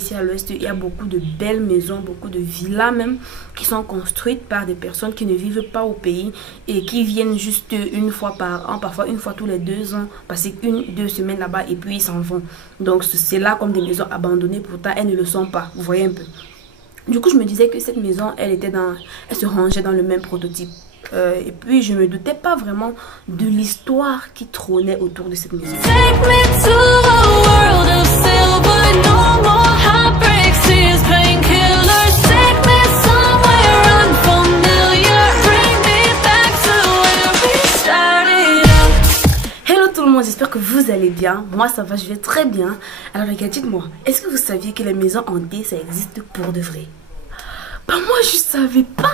ici à l'ouest, il y a beaucoup de belles maisons, beaucoup de villas même, qui sont construites par des personnes qui ne vivent pas au pays et qui viennent juste une fois par an, parfois une fois tous les 2 ans, passer 1-2 semaines là-bas et puis ils s'en vont. Donc c'est là comme des maisons abandonnées, pourtant elles ne le sont pas, vous voyez un peu. Du coup je me disais que cette maison, elle se rangeait dans le même prototype. Et puis je me doutais pas vraiment de l'histoire qui trônait autour de cette maison. Hello tout le monde, j'espère que vous allez bien. Moi ça va, je vais très bien. Alors les gars, dites-moi, est-ce que vous saviez que les maisons hantées ça existe pour de vrai? Bah moi je ne savais pas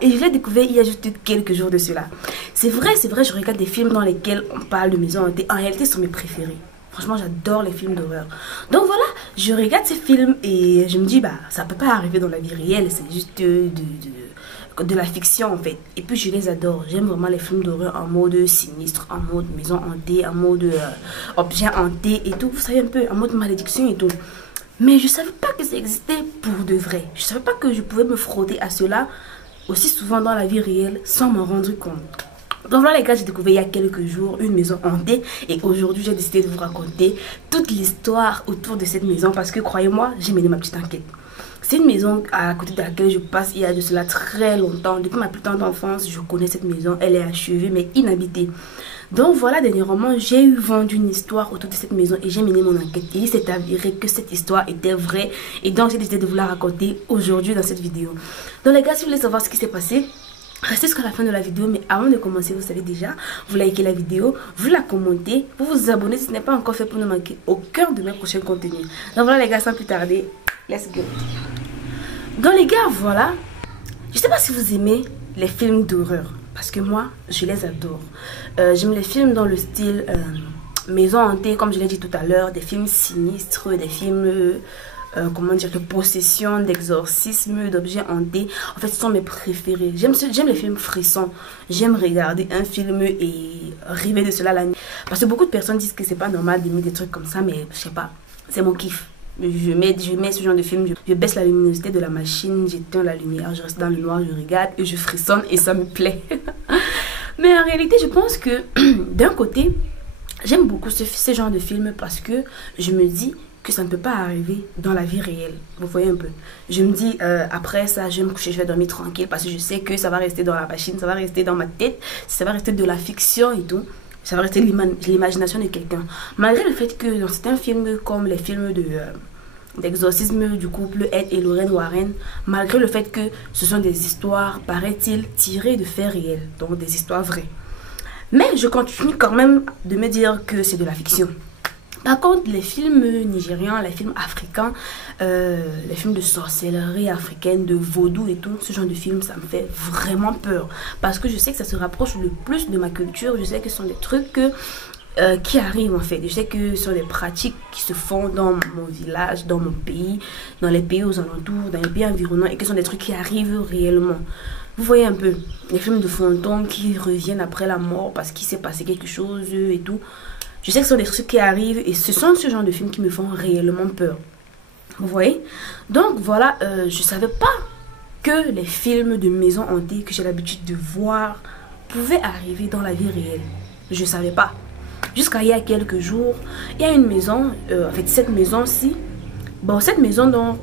et je l'ai découvert il y a juste quelques jours de cela. C'est vrai, je regarde des films dans lesquels on parle de maisons hantées. En réalité, ce sont mes préférés. Franchement, j'adore les films d'horreur. Donc voilà, je regarde ces films et je me dis, bah ça peut pas arriver dans la vie réelle, c'est juste de la fiction en fait. Et puis je les adore, j'aime vraiment les films d'horreur en mode sinistre, en mode maison hantée, en mode objet hanté et tout, vous savez un peu, en mode malédiction et tout. Mais je ne savais pas que ça existait pour de vrai. Je ne savais pas que je pouvais me frotter à cela aussi souvent dans la vie réelle sans m'en rendre compte. Donc voilà les gars, j'ai découvert il y a quelques jours une maison hantée. Et aujourd'hui, j'ai décidé de vous raconter toute l'histoire autour de cette maison. Parce que croyez-moi, j'ai mené ma petite enquête. C'est une maison à côté de laquelle je passe il y a de cela très longtemps. Depuis ma plus tendre enfance, je connais cette maison. Elle est achevée mais inhabitée. Donc voilà, dernièrement, j'ai eu vendu une histoire autour de cette maison et j'ai mené mon enquête. Et il s'est avéré que cette histoire était vraie. Et donc j'ai décidé de vous la raconter aujourd'hui dans cette vidéo. Donc les gars, si vous voulez savoir ce qui s'est passé, restez jusqu'à la fin de la vidéo. Mais avant de commencer, vous savez déjà, vous likez la vidéo, vous la commentez, vous vous abonnez si ce n'est pas encore fait pour ne manquer aucun de mes prochains contenus. Donc voilà les gars, sans plus tarder, let's go. Donc les gars, voilà, je sais pas si vous aimez les films d'horreur. Parce que moi, je les adore. J'aime les films dans le style maison hantée, comme je l'ai dit tout à l'heure, des films sinistres, des films, comment dire, de possession, d'exorcisme, d'objets hantés. En fait, ce sont mes préférés. J'aime les films frissons. J'aime regarder un film et rêver de cela la nuit. Parce que beaucoup de personnes disent que c'est pas normal d'aimer des trucs comme ça, mais je sais pas, c'est mon kiff. Je mets ce genre de film, je baisse la luminosité de la machine, j'éteins la lumière, je reste dans le noir, je regarde et je frissonne et ça me plaît. Mais en réalité, je pense que d'un côté, j'aime beaucoup ce genre de film parce que je me dis que ça ne peut pas arriver dans la vie réelle. Vous voyez un peu. Je me dis, après ça, je vais me coucher, je vais dormir tranquille parce que je sais que ça va rester dans la machine, ça va rester dans ma tête, ça va rester de la fiction et tout. Ça va rester l'imagination de quelqu'un. Malgré le fait que dans certains films, comme les films d'exorcisme du couple Ed et Lorraine Warren, malgré le fait que ce sont des histoires, paraît-il, tirées de faits réels, donc des histoires vraies. Mais je continue quand même de me dire que c'est de la fiction. Par contre, les films nigérians, les films africains, les films de sorcellerie africaine, de vaudou et tout, ce genre de films, ça me fait vraiment peur. Parce que je sais que ça se rapproche le plus de ma culture. Je sais que ce sont des trucs qui arrivent en fait. Je sais que ce sont des pratiques qui se font dans mon village, dans mon pays, dans les pays aux alentours, dans les pays environnants et que ce sont des trucs qui arrivent réellement. Vous voyez un peu, les films de fantômes qui reviennent après la mort parce qu'il s'est passé quelque chose et tout. Je sais que ce sont des trucs qui arrivent et ce sont ce genre de films qui me font réellement peur. Vous voyez? Donc voilà, je ne savais pas que les films de maison hantée que j'ai l'habitude de voir pouvaient arriver dans la vie réelle. Je ne savais pas. Jusqu'à il y a quelques jours, il y a une maison, en fait cette maison-ci, bon cette maison donc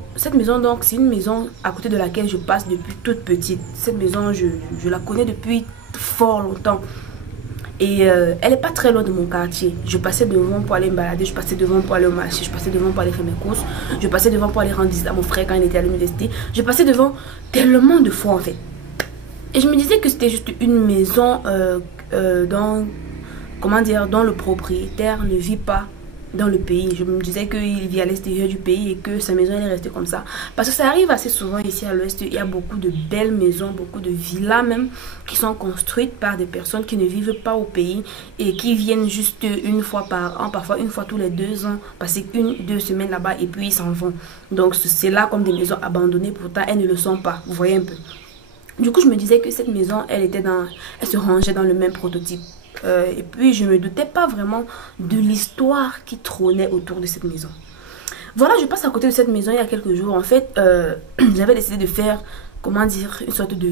c'est une maison à côté de laquelle je passe depuis toute petite. Cette maison, je la connais depuis fort longtemps. Et elle n'est pas très loin de mon quartier. Je passais devant pour aller me balader, je passais devant pour aller au marché, je passais devant pour aller faire mes courses, je passais devant pour aller rendre visite à mon frère quand il était à l'université. Je passais devant tellement de fois en fait. Et je me disais que c'était juste une maison dont le propriétaire ne vit pas dans le pays. Je me disais qu'il vit à l'extérieur du pays et que sa maison elle est restée comme ça. Parce que ça arrive assez souvent ici à l'ouest. Il y a beaucoup de belles maisons, beaucoup de villas même qui sont construites par des personnes qui ne vivent pas au pays et qui viennent juste une fois par an, parfois une fois tous les 2 ans, passer 1-2 semaines là-bas et puis ils s'en vont. Donc c'est là comme des maisons abandonnées, pourtant elles ne le sont pas. Vous voyez un peu. Du coup je me disais que cette maison elle se rangeait dans le même prototype. Et puis je me doutais pas vraiment de l'histoire qui trônait autour de cette maison. Voilà, je passe à côté de cette maison il y a quelques jours. En fait, j'avais décidé de faire, comment dire, une sorte de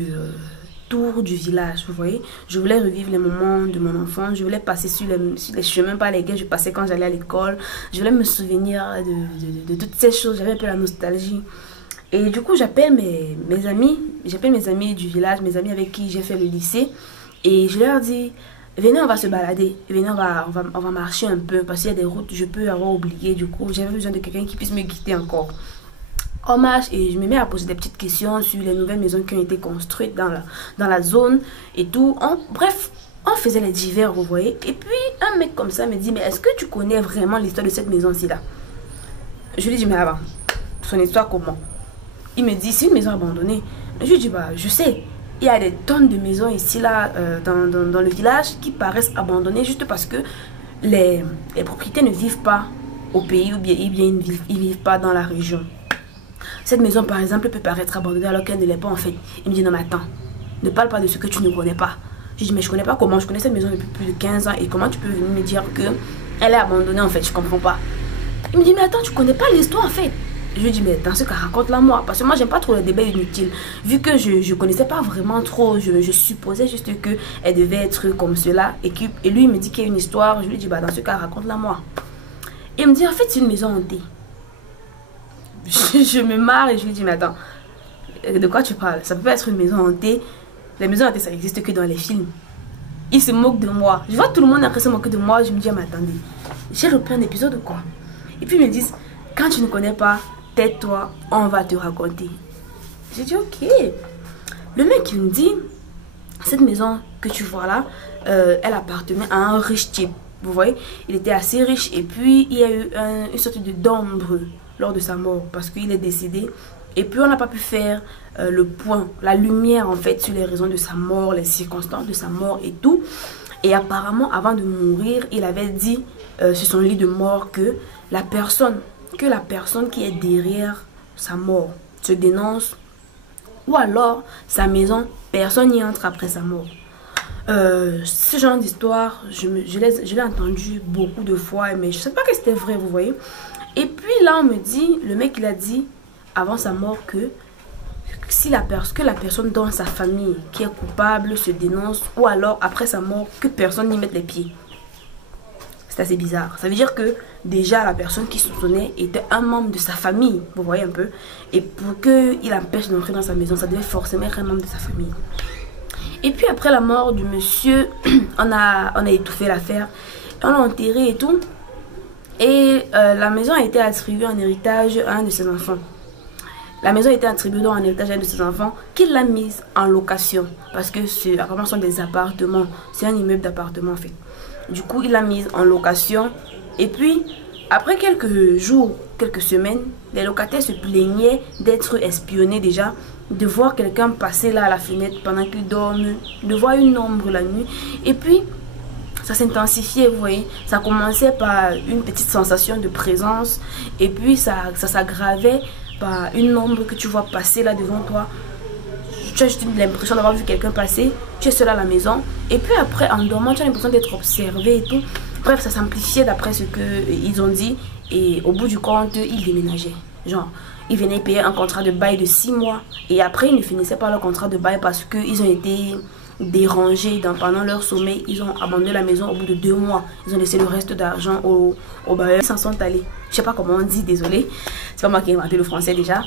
tour du village, vous voyez. Je voulais revivre les moments de mon enfance. Je voulais passer sur les chemins par lesquels je passais quand j'allais à l'école. Je voulais me souvenir de toutes ces choses. J'avais un peu la nostalgie. Et du coup, j'appelle mes amis. J'appelle mes amis du village, mes amis avec qui j'ai fait le lycée. Et je leur dis, venez, on va se balader. Venez, on va marcher un peu. Parce qu'il y a des routes que je peux avoir oubliées. Du coup, j'avais besoin de quelqu'un qui puisse me guider encore. On marche et je me mets à poser des petites questions sur les nouvelles maisons qui ont été construites dans la zone et tout. Bref, on faisait les divers, vous voyez. Et puis, un mec comme ça me dit, mais est-ce que tu connais vraiment l'histoire de cette maison-ci là? Je lui dis, mais avant, son histoire comment? Il me dit, c'est une maison abandonnée. Je lui dis, bah, je sais. Il y a des tonnes de maisons ici, là, dans le village qui paraissent abandonnées juste parce que les propriétaires ne vivent pas au pays ou bien ils vivent pas dans la région. Cette maison, par exemple, peut paraître abandonnée alors qu'elle ne l'est pas en fait. Il me dit, non mais attends, ne parle pas de ce que tu ne connais pas. Je dis, mais je connais pas comment, je connais cette maison depuis plus de 15 ans et comment tu peux venir me dire que elle est abandonnée en fait, je comprends pas. Il me dit, mais attends, tu connais pas l'histoire en fait. Je lui dis, mais dans ce cas, raconte-la moi. Parce que moi, j'aime pas trop les débats inutiles. Vu que je connaissais pas vraiment trop, je supposais juste qu'elle devait être comme cela. Et lui, il me dit qu'il y a une histoire. Je lui dis, bah dans ce cas, raconte-la moi. Et il me dit, en fait, c'est une maison hantée. Je me marre et je lui dis, mais attends, de quoi tu parles? Ça peut pas être une maison hantée. Les maisons hantées, ça n'existe que dans les films. Il se moque de moi. Je vois tout le monde après se moquer de moi. Je me dis, ah, mais attendez, j'ai repris un épisode ou quoi? Et puis ils me disent, quand tu ne connais pas, tais-toi, on va te raconter. J'ai dit, ok. Le mec, il me dit, cette maison que tu vois là, elle appartenait à un riche type. Vous voyez, il était assez riche. Et puis, il y a eu une sorte d'ombre lors de sa mort parce qu'il est décédé. Et puis, on n'a pas pu faire le point, la lumière en fait sur les raisons de sa mort, les circonstances de sa mort et tout. Et apparemment, avant de mourir, il avait dit sur son lit de mort que la personne qui est derrière sa mort se dénonce ou alors sa maison, personne n'y entre après sa mort. Ce genre d'histoire, je l'ai entendu beaucoup de fois, mais je ne sais pas que c'était vrai, vous voyez. Et puis là, on me dit, le mec, il a dit avant sa mort que la personne dans sa famille qui est coupable se dénonce, ou alors après sa mort, que personne n'y mette les pieds. C'est assez bizarre. Ça veut dire que déjà la personne qui soupçonnait était un membre de sa famille, vous voyez un peu. Et pour qu'il empêche d'entrer dans sa maison, ça devait forcément être un membre de sa famille. Et puis après la mort du monsieur, on a étouffé l'affaire, on l'a enterré et tout. Et la maison a été attribuée en héritage à un de ses enfants. La maison a été attribuée en héritage à un de ses enfants qui l'a mise en location. Parce que apparemment ce sont des appartements. C'est un immeuble d'appartements en fait. Du coup, il l'a mise en location. Et puis, après quelques jours, quelques semaines, les locataires se plaignaient d'être espionnés déjà. De voir quelqu'un passer là à la fenêtre pendant qu'il dorme. De voir une ombre la nuit. Et puis, ça s'intensifiait, vous voyez. Ça commençait par une petite sensation de présence. Et puis, ça s'aggravait par une ombre que tu vois passer là devant toi. Tu as juste l'impression d'avoir vu quelqu'un passer. Tu es seul à la maison. Et puis après, en dormant, tu as l'impression d'être observé et tout. Bref, ça s'amplifiait d'après ce qu'ils ont dit. Et au bout du compte, ils déménageaient. Genre, ils venaient payer un contrat de bail de 6 mois. Et après, ils ne finissaient pas leur contrat de bail parce qu'ils ont été dérangés pendant leur sommeil. Ils ont abandonné la maison au bout de 2 mois. Ils ont laissé le reste d'argent au bailleur. Ils s'en sont allés. Je sais pas comment on dit, désolé. C'est pas moi qui ai inventé le français déjà.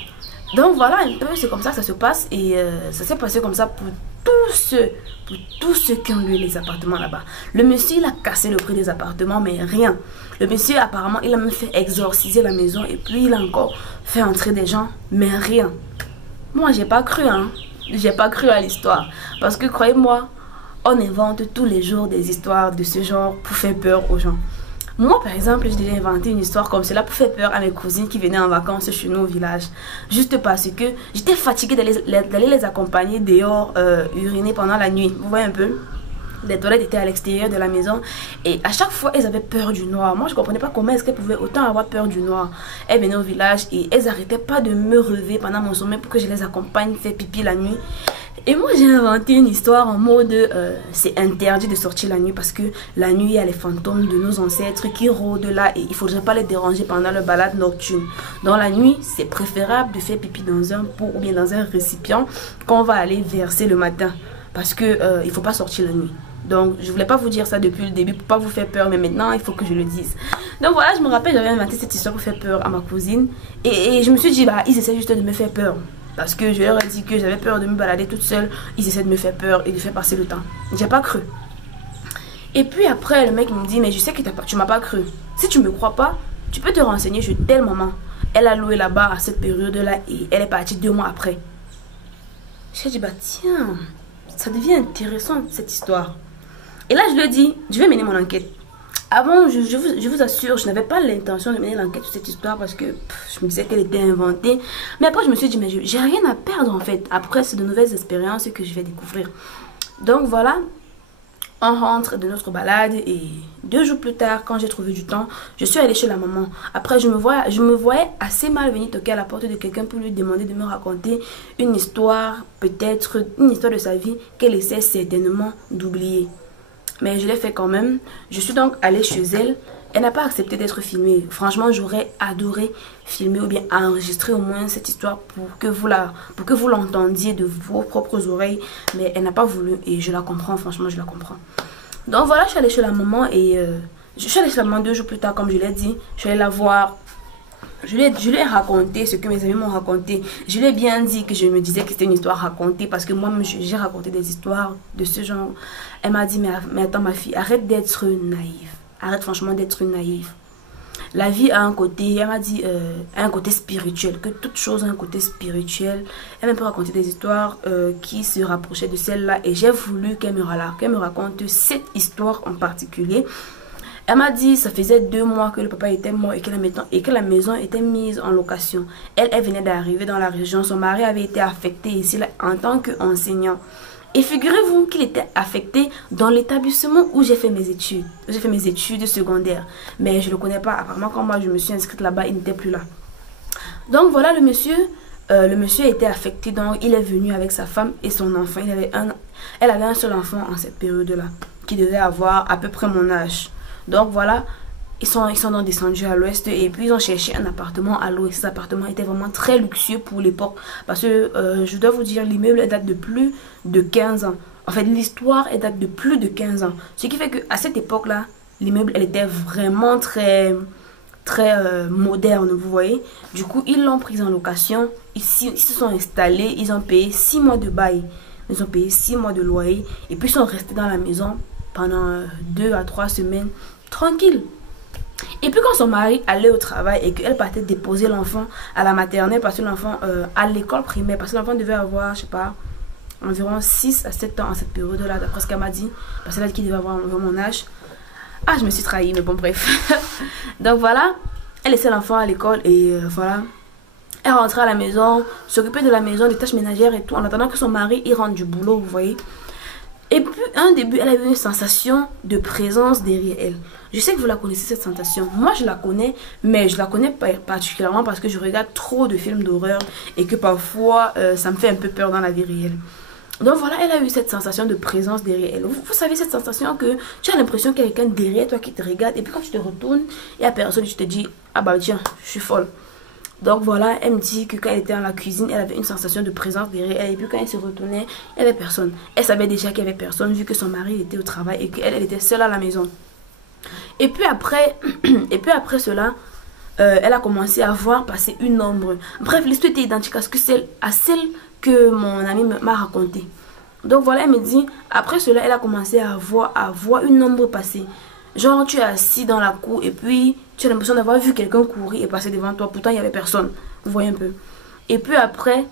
Donc voilà un peu, c'est comme ça que ça se passe. Et ça s'est passé comme ça pour tous ceux qui ont loué les appartements là-bas. Le monsieur, il a cassé le prix des appartements, mais rien. Le monsieur, apparemment, il a même fait exorciser la maison. Et puis, il a encore fait entrer des gens, mais rien. Moi, j'ai pas cru, hein. J'ai pas cru à l'histoire. Parce que, croyez-moi, on invente tous les jours des histoires de ce genre pour faire peur aux gens. Moi, par exemple, j'ai déjà inventé une histoire comme cela pour faire peur à mes cousines qui venaient en vacances chez nous au village. Juste parce que j'étais fatiguée d'aller les accompagner dehors uriner pendant la nuit. Vous voyez un peu? Les toilettes étaient à l'extérieur de la maison. Et à chaque fois, elles avaient peur du noir. Moi, je ne comprenais pas comment est-ce qu'elles pouvaient autant avoir peur du noir. Elles venaient au village et elles n'arrêtaient pas de me relever pendant mon sommeil pour que je les accompagne faire pipi la nuit. Et moi j'ai inventé une histoire en mode c'est interdit de sortir la nuit parce que la nuit il y a les fantômes de nos ancêtres qui rôdent là et il faudrait pas les déranger pendant leur balade nocturne. Dans la nuit c'est préférable de faire pipi dans un pot ou bien dans un récipient qu'on va aller verser le matin parce que il faut pas sortir la nuit. Donc je voulais pas vous dire ça depuis le début pour pas vous faire peur, mais maintenant il faut que je le dise. Donc voilà, je me rappelle j'avais inventé cette histoire pour faire peur à ma cousine et je me suis dit bah ils essaient juste de me faire peur. Parce que je leur ai dit que j'avais peur de me balader toute seule. Ils essaient de me faire peur et de faire passer le temps. J'ai pas cru. Et puis après, le mec me dit, mais je sais que tu m'as pas cru. Si tu me crois pas, tu peux te renseigner sur telle maman. Elle a loué là-bas à cette période-là et elle est partie 2 mois après. J'ai dit, bah tiens, ça devient intéressant cette histoire. Et là, je lui ai dit, je vais mener mon enquête. Avant, je vous assure, je n'avais pas l'intention de mener l'enquête sur cette histoire parce que je me disais qu'elle était inventée. Mais après, je me suis dit, mais j'ai rien à perdre en fait. Après, c'est de nouvelles expériences que je vais découvrir. Donc voilà, on rentre de notre balade et 2 jours plus tard, quand j'ai trouvé du temps, je suis allée chez la maman. Après, je me voyais assez mal venir toquer à la porte de quelqu'un pour lui demander de me raconter une histoire, peut-être une histoire de sa vie qu'elle essaie certainement d'oublier. Mais je l'ai fait quand même. Je suis donc allée chez elle. Elle n'a pas accepté d'être filmée. Franchement, j'aurais adoré filmer ou bien enregistrer au moins cette histoire pour que vous l'entendiez de vos propres oreilles. Mais elle n'a pas voulu et je la comprends. Franchement, je la comprends. Donc voilà, je suis allée chez la maman et je suis allée chez la maman 2 jours plus tard, comme je l'ai dit. Je suis allée la voir. Je lui ai raconté ce que mes amis m'ont raconté. Je lui ai bien dit que je me disais que c'était une histoire racontée parce que moi-même j'ai raconté des histoires de ce genre. Elle m'a dit, mais attends ma fille, arrête d'être naïve. Arrête franchement d'être naïve. La vie a un côté, elle m'a dit, un côté spirituel. Que toute chose a un côté spirituel. Elle m'a raconté des histoires qui se rapprochaient de celle-là. Et j'ai voulu qu'elle me raconte cette histoire en particulier. Elle m'a dit ça faisait 2 mois que le papa était mort et que la maison était mise en location. Elle venait d'arriver dans la région. Son mari avait été affecté ici là, en tant qu'enseignant. Et figurez-vous qu'il était affecté dans l'établissement où j'ai fait mes études. J'ai fait mes études secondaires. Mais je ne le connais pas. Apparemment, quand moi je me suis inscrite là-bas, il n'était plus là. Donc voilà, le monsieur était affecté. Donc il est venu avec sa femme et son enfant. Elle avait un seul enfant en cette période-là qui devait avoir à peu près mon âge. Donc voilà, ils sont donc descendus à l'ouest et puis ils ont cherché un appartement à l'ouest. Cet appartement était vraiment très luxueux pour l'époque. Parce que je dois vous dire, l'immeuble date de plus de 15 ans. En fait, l'histoire date de plus de 15 ans. Ce qui fait qu'à cette époque-là, l'immeuble elle était vraiment très moderne, vous voyez. Du coup, ils l'ont prise en location. Ils se sont installés, ils ont payé 6 mois de bail. Ils ont payé 6 mois de loyer. Et puis ils sont restés dans la maison pendant 2 à 3 semaines. Tranquille. Et puis quand son mari allait au travail et qu'elle partait déposer l'enfant à la maternelle parce que l'enfant à l'école primaire, parce que l'enfant devait avoir, je sais pas, environ 6 à 7 ans en cette période-là, d'après ce qu'elle m'a dit, parce qu'elle a dit qu'il devait avoir environ mon âge. Ah, je me suis trahie, mais bon, bref. Donc voilà, elle laissait l'enfant à l'école et voilà. Elle rentrait à la maison, s'occupait de la maison, des tâches ménagères et tout, en attendant que son mari y rentre du boulot, vous voyez. Et puis, à un début, elle avait une sensation de présence derrière elle. Je sais que vous la connaissez, cette sensation. Moi, je la connais, mais je la connais particulièrement parce que je regarde trop de films d'horreur et que parfois, ça me fait un peu peur dans la vie réelle. Donc voilà, elle a eu cette sensation de présence derrière elle. Vous savez, cette sensation que tu as l'impression qu'il y a quelqu'un derrière toi qui te regarde. Et puis quand tu te retournes, il n'y a personne, tu te dis, ah bah tiens, je suis folle. Donc voilà, elle me dit que quand elle était dans la cuisine, elle avait une sensation de présence derrière elle. Et puis quand elle se retournait, il n'y avait personne. Elle savait déjà qu'il n'y avait personne vu que son mari était au travail et qu'elle était seule à la maison. Et puis après cela, elle a commencé à voir passer une ombre. Bref, l'histoire était identique à celle que mon amie m'a racontée. Donc voilà, elle me dit, après cela, elle a commencé à voir une ombre passer. Genre, tu es assis dans la cour et puis tu as l'impression d'avoir vu quelqu'un courir et passer devant toi. Pourtant, il n'y avait personne. Vous voyez un peu. Et puis après,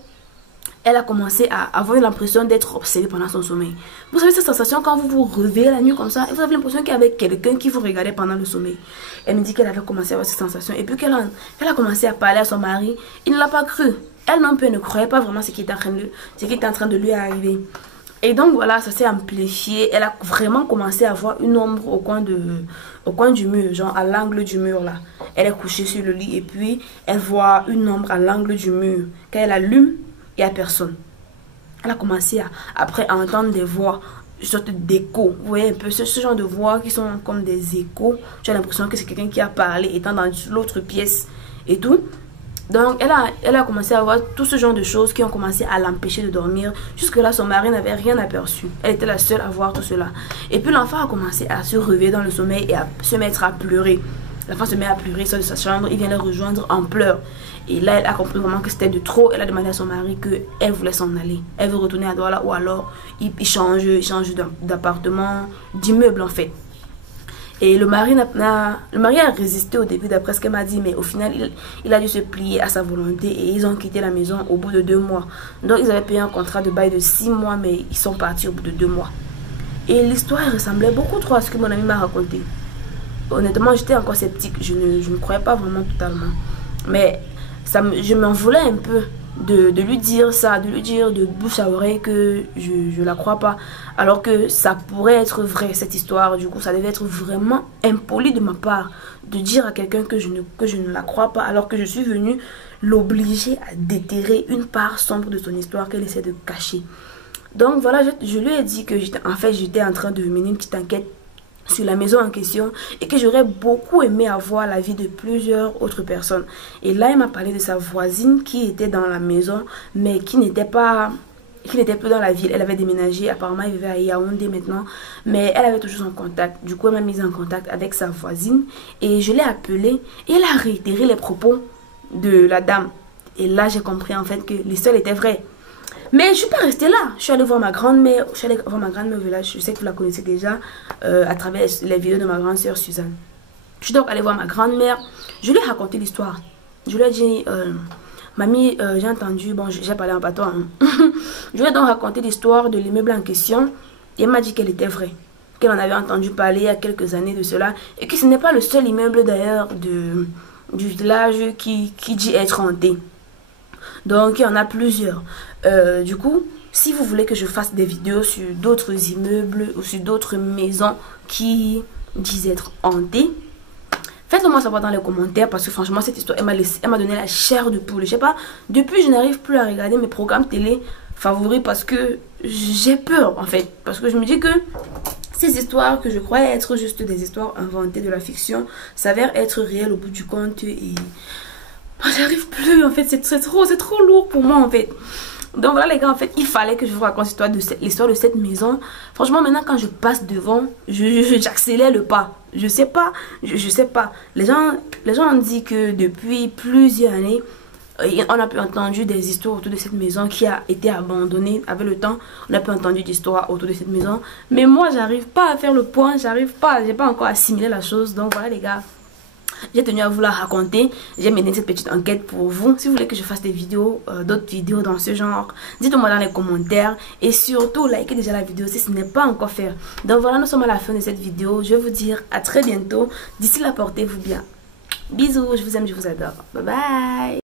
elle a commencé à avoir l'impression d'être obsédée pendant son sommeil. Vous savez cette sensation quand vous vous réveillez la nuit comme ça et vous avez l'impression qu'il y avait quelqu'un qui vous regardait pendant le sommeil. Elle me dit qu'elle avait commencé à avoir cette sensation et puis qu'elle a commencé à parler à son mari. Il ne l'a pas cru. Elle non plus ne croyait pas vraiment ce qui était en train de lui arriver. Et donc voilà, ça s'est amplifié. Elle a vraiment commencé à voir une ombre au coin du mur, genre à l'angle du mur là. Elle est couchée sur le lit et puis elle voit une ombre à l'angle du mur. Quand elle allume, il n'y a personne. elle a commencé après à entendre des voix, une sorte d'écho. Vous voyez un peu ce genre de voix qui sont comme des échos. Tu as l'impression que c'est quelqu'un qui a parlé étant dans l'autre pièce et tout. Donc elle a commencé à voir tout ce genre de choses qui ont commencé à l'empêcher de dormir. Jusque là son mari n'avait rien aperçu. Elle était la seule à voir tout cela. Et puis l'enfant a commencé à se réveiller dans le sommeil et à se mettre à pleurer. L'enfant se met à pleurer, sort de sa chambre, il vient la rejoindre en pleurs. Et là, elle a compris vraiment que c'était de trop. Elle a demandé à son mari qu'elle voulait s'en aller. Elle veut retourner à Douala ou alors il change d'appartement, d'immeuble en fait. Et le mari a résisté au début d'après ce qu'elle m'a dit, mais au final, il a dû se plier à sa volonté et ils ont quitté la maison au bout de 2 mois. Donc, ils avaient payé un contrat de bail de 6 mois, mais ils sont partis au bout de 2 mois. Et l'histoire ressemblait beaucoup trop à ce que mon ami m'a raconté. Honnêtement, j'étais encore sceptique. Je ne croyais pas vraiment totalement. Mais je m'en voulais un peu de lui dire ça, de lui dire de bouche à oreille que je la crois pas. Alors que ça pourrait être vrai, cette histoire. Du coup, ça devait être vraiment impoli de ma part de dire à quelqu'un que je ne la crois pas. Alors que je suis venue l'obliger à déterrer une part sombre de son histoire qu'elle essaie de cacher. Donc voilà, je lui ai dit que j'étais en train de mener une petite enquête sur la maison en question et que j'aurais beaucoup aimé avoir l'avis de plusieurs autres personnes. Et là, elle m'a parlé de sa voisine qui était dans la maison mais qui n'était plus dans la ville. Elle avait déménagé, apparemment elle vivait à Yaoundé maintenant, mais elle avait toujours son contact. Du coup, elle m'a mise en contact avec sa voisine et je l'ai appelée et elle a réitéré les propos de la dame. Et là, j'ai compris en fait que l'histoire était vraie. Mais je ne suis pas restée là. Je suis allée voir ma grand-mère. Je suis allée voir ma grand-mère au village. Je sais que vous la connaissez déjà à travers les vidéos de ma grande soeur Suzanne. Je suis donc allée voir ma grand-mère. Je lui ai raconté l'histoire. Je lui ai dit, mamie, j'ai entendu, bon, j'ai parlé en patois. Hein. Je lui ai donc raconté l'histoire de l'immeuble en question. Et elle m'a dit qu'elle était vraie. Qu'elle en avait entendu parler il y a quelques années de cela. Et que ce n'est pas le seul immeuble d'ailleurs du village qui dit être hanté. Donc il y en a plusieurs. Du coup, si vous voulez que je fasse des vidéos sur d'autres immeubles ou sur d'autres maisons qui disent être hantées, faites-le moi savoir dans les commentaires parce que franchement cette histoire elle m'a donné la chair de poule. Je sais pas, depuis je n'arrive plus à regarder mes programmes télé favoris parce que j'ai peur en fait. Parce que je me dis que ces histoires que je croyais être juste des histoires inventées de la fiction s'avèrent être réelles au bout du compte et j'arrive plus en fait, c'est trop lourd pour moi en fait. Donc voilà les gars, en fait il fallait que je vous raconte l'histoire de cette maison. Franchement maintenant quand je passe devant, j'accélère le pas. Je sais pas. Les gens ont dit que depuis plusieurs années, on a pu entendre des histoires autour de cette maison qui a été abandonnée avec le temps. On a pu entendre des histoires autour de cette maison. Mais moi j'arrive pas à faire le point, j'ai pas encore assimilé la chose. Donc voilà les gars. J'ai tenu à vous la raconter. J'ai mené cette petite enquête pour vous. Si vous voulez que je fasse des vidéos, d'autres vidéos dans ce genre, dites-moi dans les commentaires. Et surtout, likez déjà la vidéo si ce n'est pas encore fait. Donc voilà, nous sommes à la fin de cette vidéo. Je vais vous dire à très bientôt. D'ici là, portez-vous bien. Bisous, je vous aime, je vous adore. Bye bye.